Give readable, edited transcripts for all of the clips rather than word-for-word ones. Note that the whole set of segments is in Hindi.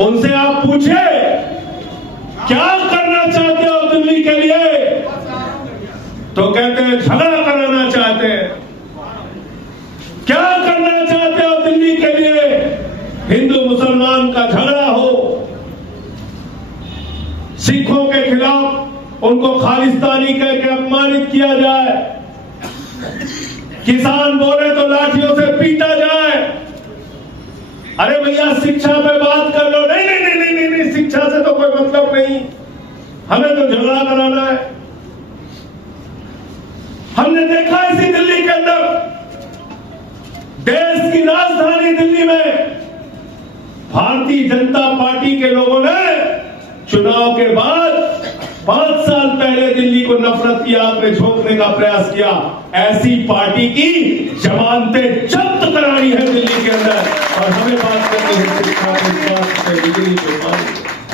उनसे आप पूछे क्या करना चाहते हो दिल्ली के लिए, तो कहते हैं झगड़ा कराना चाहते हैं। क्या करना चाहते हो दिल्ली के लिए, हिंदू मुसलमान का झगड़ा हो, सिखों के खिलाफ उनको खालिस्तानी कह के अपमानित किया जाए, किसान बोले तो लाठियों से पीटा जाए। अरे भैया शिक्षा पे बात कर लो। नहीं नहीं नहीं नहीं नहीं, शिक्षा से तो कोई मतलब नहीं, हमें तो झगड़ा कराना है। हमने देखा इसी दिल्ली के अंदर, देश की राजधानी दिल्ली में भारतीय जनता पार्टी के लोगों ने चुनाव के बाद 5 साल पहले दिल्ली को नफरत की आग में झोंकने का प्रयास किया। ऐसी पार्टी की जमानतें जब्त कराई है दिल्ली के अंदर, और हमें बात करनी है शिक्षा के, स्वास्थ्य के, बिजली के, पानी।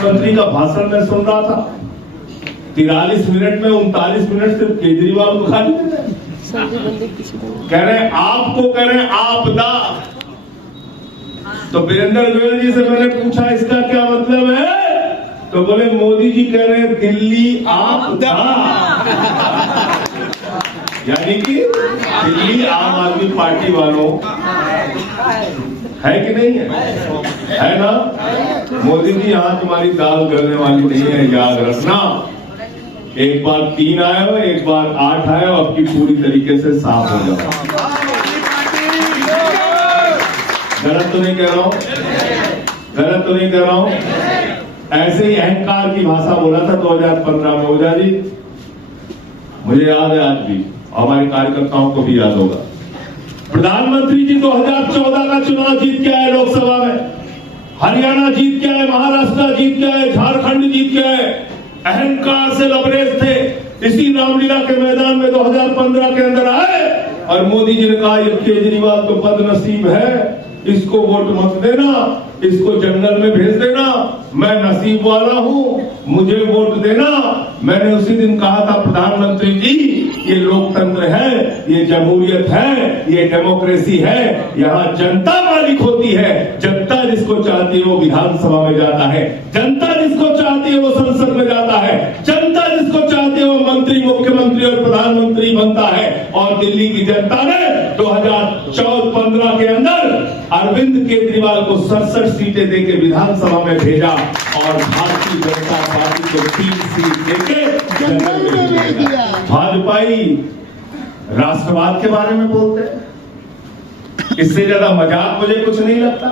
मंत्री का भाषण में सुन रहा था, 43 मिनट में 39 मिनट सिर्फ केजरीवाल को खाली कह रहे आपको, कह रहे आपदा। तो वीरेंद्र गोयल जी से मैंने पूछा इसका क्या मतलब है, तो बोले मोदी जी कह रहे हैं दिल्ली आपदा, यानी कि दिल्ली आम आदमी पार्टी वालों है कि नहीं है ना। मोदी जी यहाँ तुम्हारी दाल गलने वाली नहीं है, याद रखना। एक बार 3 आए हो, एक बार 8 आए हो, अब की पूरी तरीके से साफ हो जाओ। गलत तो नहीं कह रहा हूं, गलत तो नहीं कह रहा हूं। ऐसे ही अहंकार की भाषा बोला था 2015 में ओझा जी, मुझे याद है आज भी, हमारे कार्यकर्ताओं को भी याद होगा। प्रधानमंत्री जी 2014 का चुनाव जीत के आए लोकसभा में, हरियाणा जीत के आए, महाराष्ट्र जीत के आए, झारखंड जीत के आए, अहंकार से लबरेज थे। इसी रामलीला के मैदान में 2015 के अंदर आए और मोदी जी ने कहा ये केजरीवाल तो बदनसीब है, इसको वोट मत देना, इसको जंगल में भेज देना, मैं नसीब वाला हूं, मुझे वोट देना। मैंने उसी दिन कहा था प्रधानमंत्री जी ये लोकतंत्र है, ये जमहूरियत है, ये डेमोक्रेसी है, यहाँ जनता मालिक होती है। जनता जिसको चाहती है वो विधानसभा में जाता है, जनता जिसको चाहती है वो संसद में जाता है, जनता जिसको चाहती है वो मंत्री, मुख्यमंत्री और प्रधानमंत्री बनता है। और दिल्ली की जनता ने 2014-15 के अंदर अरविंद केजरीवाल को 67 सीटें देके विधानसभा में भेजा और भारतीय जनता पार्टी को 3 सीट देके जंगल में भेज दिया। भाजपाई राष्ट्रवाद के बारे में बोलते हैं, इससे ज्यादा मजाक मुझे कुछ नहीं लगता।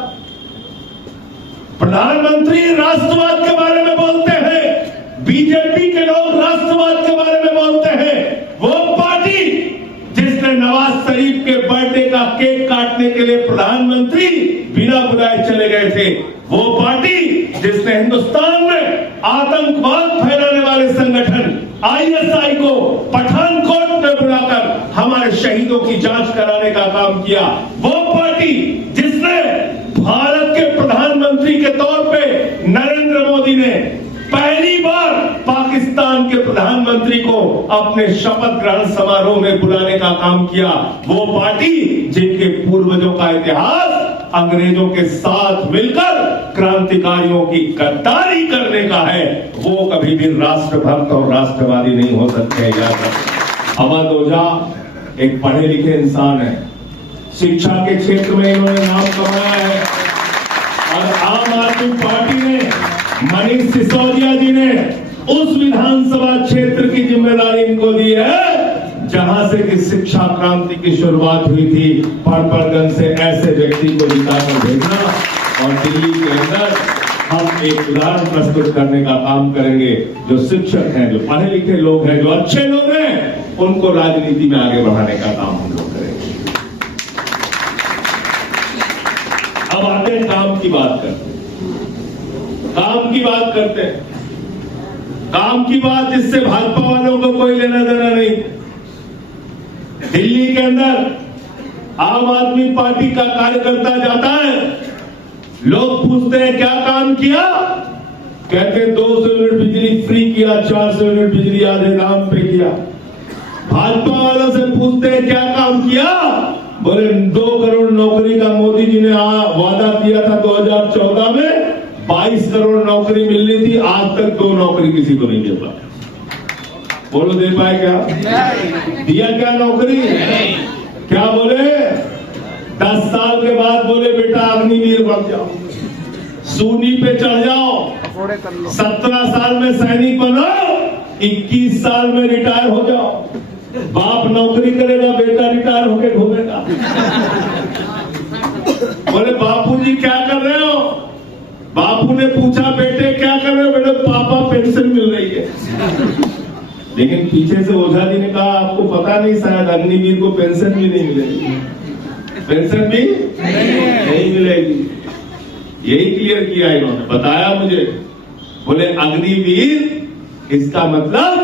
प्रधानमंत्री राष्ट्रवाद के बारे में बोलते हैं, बीजेपी के लोग राष्ट्रवाद के बारे में बोलते हैं। वो पार्टी जिसने नवाज शरीफ के बर्थडे का केक काटने के लिए प्रधानमंत्री बिना बुलाए चले गए थे, वो पार्टी जिसने हिंदुस्तान में आतंकवाद फैलाने वाले संगठन ISI को पठानकोट में बुलाकर हमारे शहीदों की जांच कराने का काम किया, वो पार्टी जिसने भारत के प्रधानमंत्री के तौर पे नरेंद्र मोदी ने पहली बार पाकिस्तान के प्रधानमंत्री को अपने शपथ ग्रहण समारोह में बुलाने का काम किया, वो पार्टी जिनके पूर्वजों का इतिहास अंग्रेजों के साथ मिलकर क्रांतिकारियों की गद्दारी करने का है, वो कभी भी राष्ट्रभक्त और राष्ट्रवादी नहीं हो सकते। याद रखें। अवध ओझा एक पढ़े लिखे इंसान है, शिक्षा के क्षेत्र में इन्होंने नाम कमाया है और आम आदमी पार्टी ने मनीष सिसोदिया जी ने उस विधानसभा क्षेत्र की जिम्मेदारी इनको दी है जहां से कि शिक्षा क्रांति की शुरुआत हुई थी, पर्पलगंज से ऐसे व्यक्ति को जिताकर भेजना। और दिल्ली के अंदर हम एक उदाहरण प्रस्तुत करने का काम करेंगे, जो शिक्षक हैं, जो पढ़े लिखे लोग हैं, जो अच्छे लोग हैं, उनको राजनीति में आगे बढ़ाने का काम हम लोग करेंगे। अब आते हैं काम की बात करते हैं, काम की बात करते हैं, काम की बात जिससे भाजपा वालों को कोई लेना देना नहीं। दिल्ली के अंदर आम आदमी पार्टी का कार्यकर्ता जाता है, लोग पूछते हैं क्या काम किया, कहते 200 यूनिट बिजली फ्री किया, 400 यूनिट बिजली आधे दाम पे किया। भाजपा वालों से पूछते हैं क्या काम किया, बोले 2 करोड़ नौकरी का मोदी जी ने वादा किया था 2014 में, 22 करोड़ नौकरी मिलनी थी, आज तक 2 नौकरी किसी को नहीं दे पाया। बोलो दे पाए क्या? दिया क्या नौकरी? क्या बोले? 10 साल के बाद बोले बेटा अग्निवीर बन जाओ, सूनी पे चढ़ जाओ, 17 साल में सैनिक बनो, 21 साल में रिटायर हो जाओ। बाप नौकरी करेगा, बेटा रिटायर होके घूमेगा। बोले बापूजी क्या कर रहे हो? बापू ने पूछा बेटे क्या कर रहे हो? बेटे पापा पेंशन मिल रही है। लेकिन पीछे से ओझा जी ने कहा आपको पता नहीं शायद अग्निवीर को पेंशन भी नहीं मिलेगी, पेंशन भी नहीं मिलेगी। यही क्लियर किया इन्होंने, बताया मुझे। बोले अग्निवीर इसका मतलब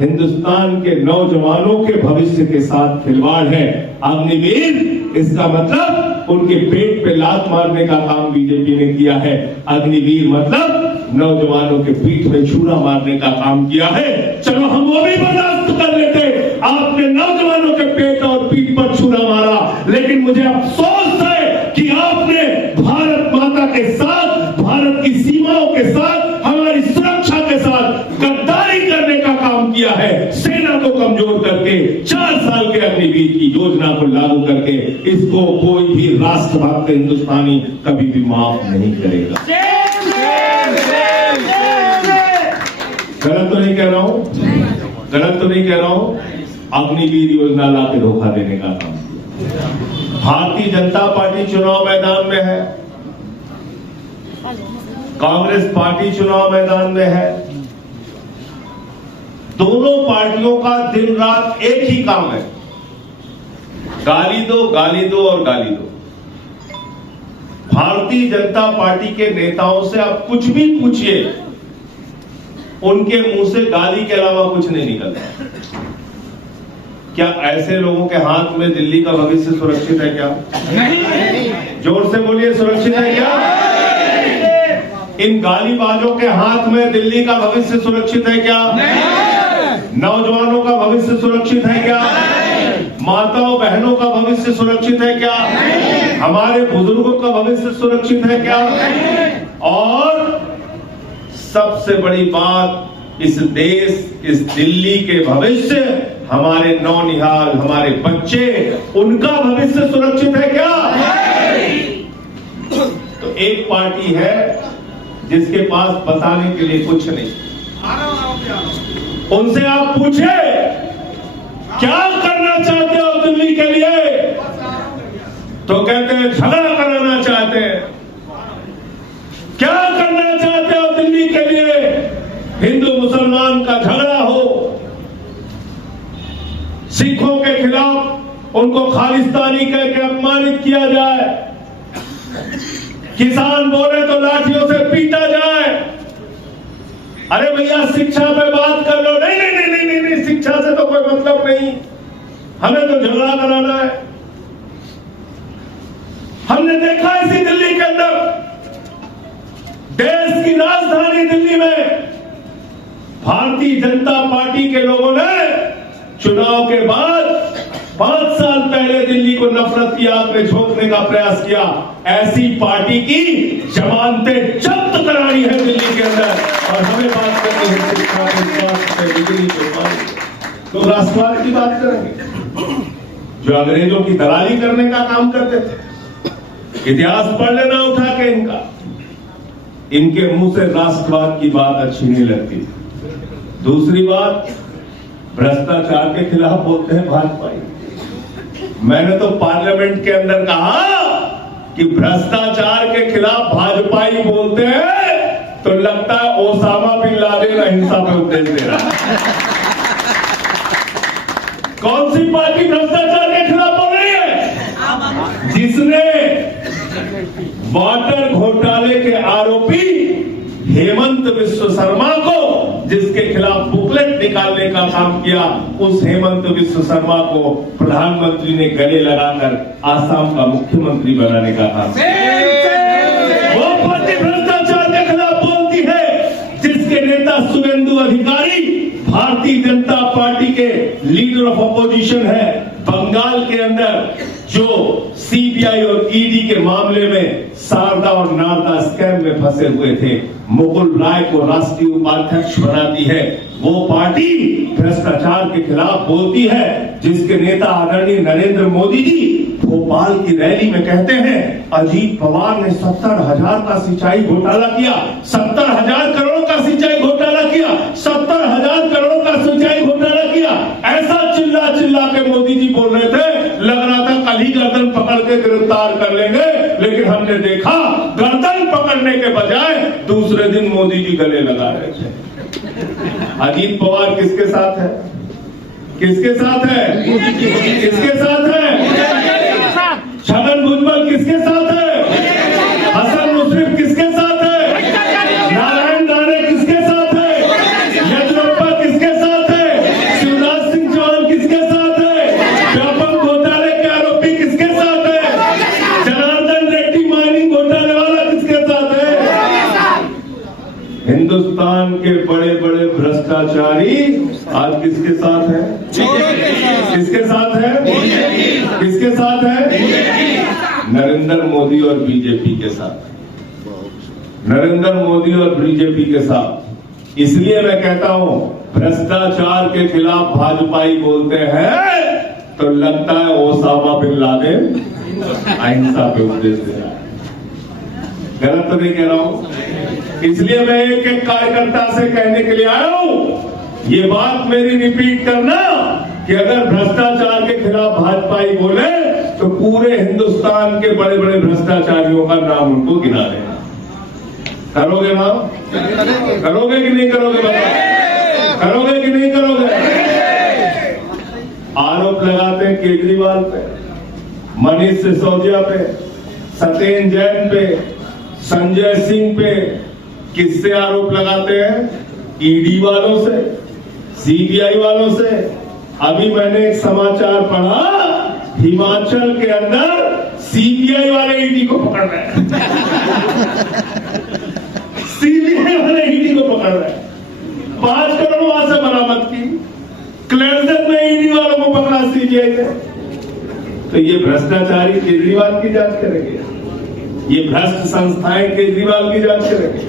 हिंदुस्तान के नौजवानों के भविष्य के साथ खिलवाड़ है। अग्निवीर इसका मतलब उनके पेट पे लात मारने का काम बीजेपी ने किया है। अग्निवीर मतलब नौजवानों के पीठ में छुरा मारने का काम किया है। चलो हम वो भी बर्दाश्त कर लेते, आपने नौजवानों के पेट और पीठ पर छुरा मारा, लेकिन मुझे अफसोस है कि आपने भारत माता के साथ, भारत की सीमाओं के साथ, हमारी सुरक्षा के साथ गद्दारी करने का काम किया है। सेना को कमजोर करके 4 साल के अग्निवीर की योजना को लागू करके इसको कोई भी राष्ट्रभक्त हिंदुस्तानी कभी भी माफ नहीं करेगा। गलत तो नहीं कह रहा हूं, गलत तो नहीं कह रहा हूं। अग्निवीर योजना ला के धोखा देने का काम किया। भारतीय जनता पार्टी चुनाव मैदान में है, कांग्रेस पार्टी चुनाव मैदान में है। दोनों पार्टियों का दिन रात एक ही काम है, गाली दो, गाली दो और गाली दो। भारतीय जनता पार्टी के नेताओं से आप कुछ भी पूछिए, उनके मुंह से गाली के अलावा कुछ नहीं निकलता। क्या ऐसे लोगों के हाथ में दिल्ली का भविष्य सुरक्षित है क्या? नहीं। जोर से बोलिए, सुरक्षित है क्या? इन गालीबाजों के हाथ में दिल्ली का भविष्य सुरक्षित है क्या? नहीं। नौजवानों का भविष्य सुरक्षित है क्या? नहीं। माताओं बहनों का भविष्य सुरक्षित है क्या? नहीं। हमारे बुजुर्गों का भविष्य सुरक्षित है क्या? नहीं। और सबसे बड़ी बात, इस देश, इस दिल्ली के भविष्य, हमारे नौनिहाल, हमारे बच्चे, उनका भविष्य सुरक्षित है क्या? तो एक पार्टी है जिसके पास बताने के लिए कुछ नहीं। उनसे आप पूछे क्या करना चाहते हो दिल्ली के लिए, तो कहते हैं झगड़ा कराना चाहते हैं। क्या करना चाहते हो दिल्ली के लिए? हिंदू मुसलमान का झगड़ा हो, सिखों के खिलाफ उनको खालिस्तानी कह के अपमानित किया जाए, किसान बोले तो लाठियों से पीटा जाए। अरे भैया शिक्षा पे बात कर लो। नहीं नहीं नहीं नहीं नहीं, शिक्षा से तो कोई मतलब नहीं, हमें तो झगड़ा कराना है। हमने देखा इसी दिल्ली के अंदर, देश की राजधानी दिल्ली में भारतीय जनता पार्टी के लोगों ने चुनाव के बाद 5 साल पहले दिल्ली को नफरत की आग में झोंकने का प्रयास किया। ऐसी पार्टी की जमानतें जब्त करानी है दिल्ली के अंदर, और हमें बात करनी है शिक्षा पे, स्वास्थ्य पे, बिजली पे, पानी। तो राष्ट्रवाद की बात करेंगे जो अंग्रेजों की दलाली करने का काम करते थे। इतिहास पढ़ लेना उठा के इनका, इनके मुंह से राष्ट्रवाद की बात अच्छी नहीं लगती। दूसरी बात, भ्रष्टाचार के खिलाफ बोलते हैं भाजपाई। मैंने तो पार्लियामेंट के अंदर कहा कि भ्रष्टाचार के खिलाफ भाजपाई बोलते हैं तो लगता है ओसामा बिन लादेन अहिंसा पे उपदेश दे रहा है। कौन सी पार्टी भ्रष्टाचार के खिलाफ बोल रही है? जिसने वाटर घोटाले के आरोपी हेमंत विश्व शर्मा को, जिसके खिलाफ बुकलेट निकालने का काम किया, उस हेमंत विश्व शर्मा को प्रधानमंत्री ने गले लगाकर आसाम का मुख्यमंत्री बनाने का काम किया। वो पार्टी भ्रष्टाचार के खिलाफ बोलती है जिसके नेता शुभेंदु अधिकारी भारतीय जनता पार्टी के लीडर ऑफ अपोजिशन है। बंगाल के अंदर जो सीबीआई और ईडी के मामले में शारदा और नारदा स्कैम में फंसे हुए थे। मुकुल राय को राष्ट्रीय उपाध्यक्ष बनाती है वो पार्टी भ्रष्टाचार के खिलाफ बोलती है जिसके नेता आदरणीय नरेंद्र मोदी जी भोपाल की रैली में कहते हैं अजीत पवार ने 70,000 का सिंचाई घोटाला किया, 70,000 करोड़ का सिंचाई घोटाला किया, 70,000 करोड़ का सिंचाई घोटाला किया। ऐसा चिल्ला चिल्ला के मोदी जी बोल रहे थे, लग रहा था कल ही गर्दन पकड़ के गिरफ्तार कर लेंगे, लेकिन हमने देखा गर्दन पकड़ने के बजाय दूसरे दिन मोदी जी गले लगा रहे थे। अजीत पवार किसके साथ है? किसके साथ है? किसके साथ है? छगन भुजबल किसके साथ है? हसन मुश्रीफ किसके साथ है? नारायण राणे किसके साथ है? येदियुरप्पा किसके साथ है? शिवराज सिंह चौहान किसके साथ है? व्यापक घोटाले के आरोपी किसके साथ है? जनार्दन रेड्डी माइनिंग घोटाले वाला किसके साथ है? हिंदुस्तान के बड़े बड़े भ्रष्टाचारी आज किसके साथ है? किसके साथ है? किसके साथ है? नरेंद्र मोदी और बीजेपी के साथ। नरेंद्र मोदी और बीजेपी के साथ। इसलिए मैं कहता हूं भ्रष्टाचार के खिलाफ भाजपाई बोलते हैं तो लगता है ओसामा बिन लादेन अहिंसा पे उपदेश दे रहा है। गलत तो नहीं कह रहा हूं। इसलिए मैं एक एक कार्यकर्ता से कहने के लिए आया हूं, ये बात मेरी रिपीट करना कि अगर भ्रष्टाचार के खिलाफ भाजपाई बोले तो पूरे हिंदुस्तान के बड़े बड़े भ्रष्टाचारियों का नाम उनको गिना देना। करोगे ना? करोगे कि नहीं करोगे? बताओ, करोगे कि नहीं करोगे? आरोप लगाते हैं केजरीवाल पे, मनीष सिसोदिया पे, सत्येंद्र जैन पे, संजय सिंह पे। किससे आरोप लगाते हैं? ईडी वालों से, सीबीआई वालों से। अभी मैंने एक समाचार पढ़ा, हिमाचल के अंदर सीबीआई वाले ईडी को पकड़ रहे हैं। सीबीआई वाले ईडी को पकड़ रहे हैं। 5 करोड़ वहां से बरामद की, क्लेंजर में ईडी वालों को पकड़ा सीबीआई ने। तो ये भ्रष्टाचारी केजरीवाल की जांच करेंगे, ये भ्रष्ट संस्थाएं केजरीवाल की जांच करेंगे,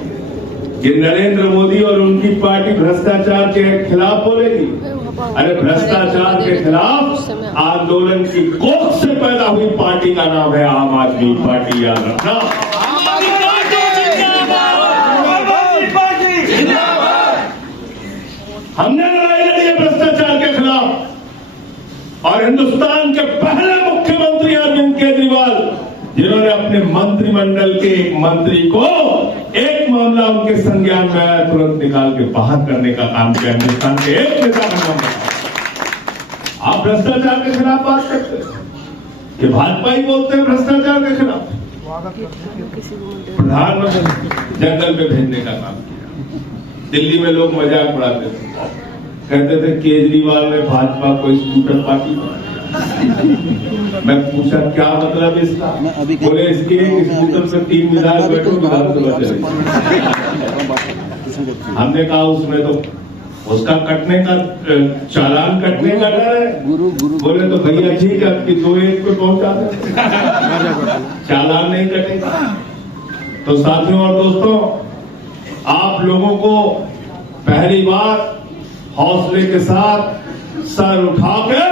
ये नरेंद्र मोदी और उनकी पार्टी भ्रष्टाचार के खिलाफ बोलेगी। अरे भ्रष्टाचार के खिलाफ आंदोलन की कोख से पैदा हुई पार्टी का नाम है आम आदमी पार्टी, याद रखना। हमने लड़ाई लड़ी है भ्रष्टाचार के खिलाफ और हिंदुस्तान के पहले मुख्यमंत्री अरविंद केजरीवाल जिन्होंने अपने मंत्रिमंडल के एक मंत्री को एक मामला उनके संज्ञान में आया तुरंत निकाल के बाहर करने का काम किया। हिंदुस्तान के एक नेता का नाम आप भ्रष्टाचार के खिलाफ बात करते हैं, ये भाजपा ही बोलते हैं भ्रष्टाचार के खिलाफ। प्रधानमंत्री जंगल में भेजने का काम किया। दिल्ली में लोग मजाक उड़ाते थे, कहते थे केजरीवाल ने भाजपा को स्कूटर पार्टी बनाया। मैं पूछा क्या मतलब इसका? बोले इसके स्कूटर से 3 विधायक बैठो विधानसभा चले। हमने कहा उसमें तो उसका कटने का चालान कटने का डर है। बोले तो भैया ठीक है आपकी 2-1 पे पहुंचा दे, चालान नहीं कटेगा। तो साथियों और दोस्तों, आप लोगों को पहली बार हौसले के साथ सर उठा के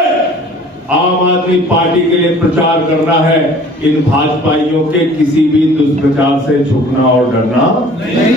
आम आदमी पार्टी के लिए प्रचार करना है। इन भाजपाइयों के किसी भी दुष्प्रचार से झुकना और डरना नहीं।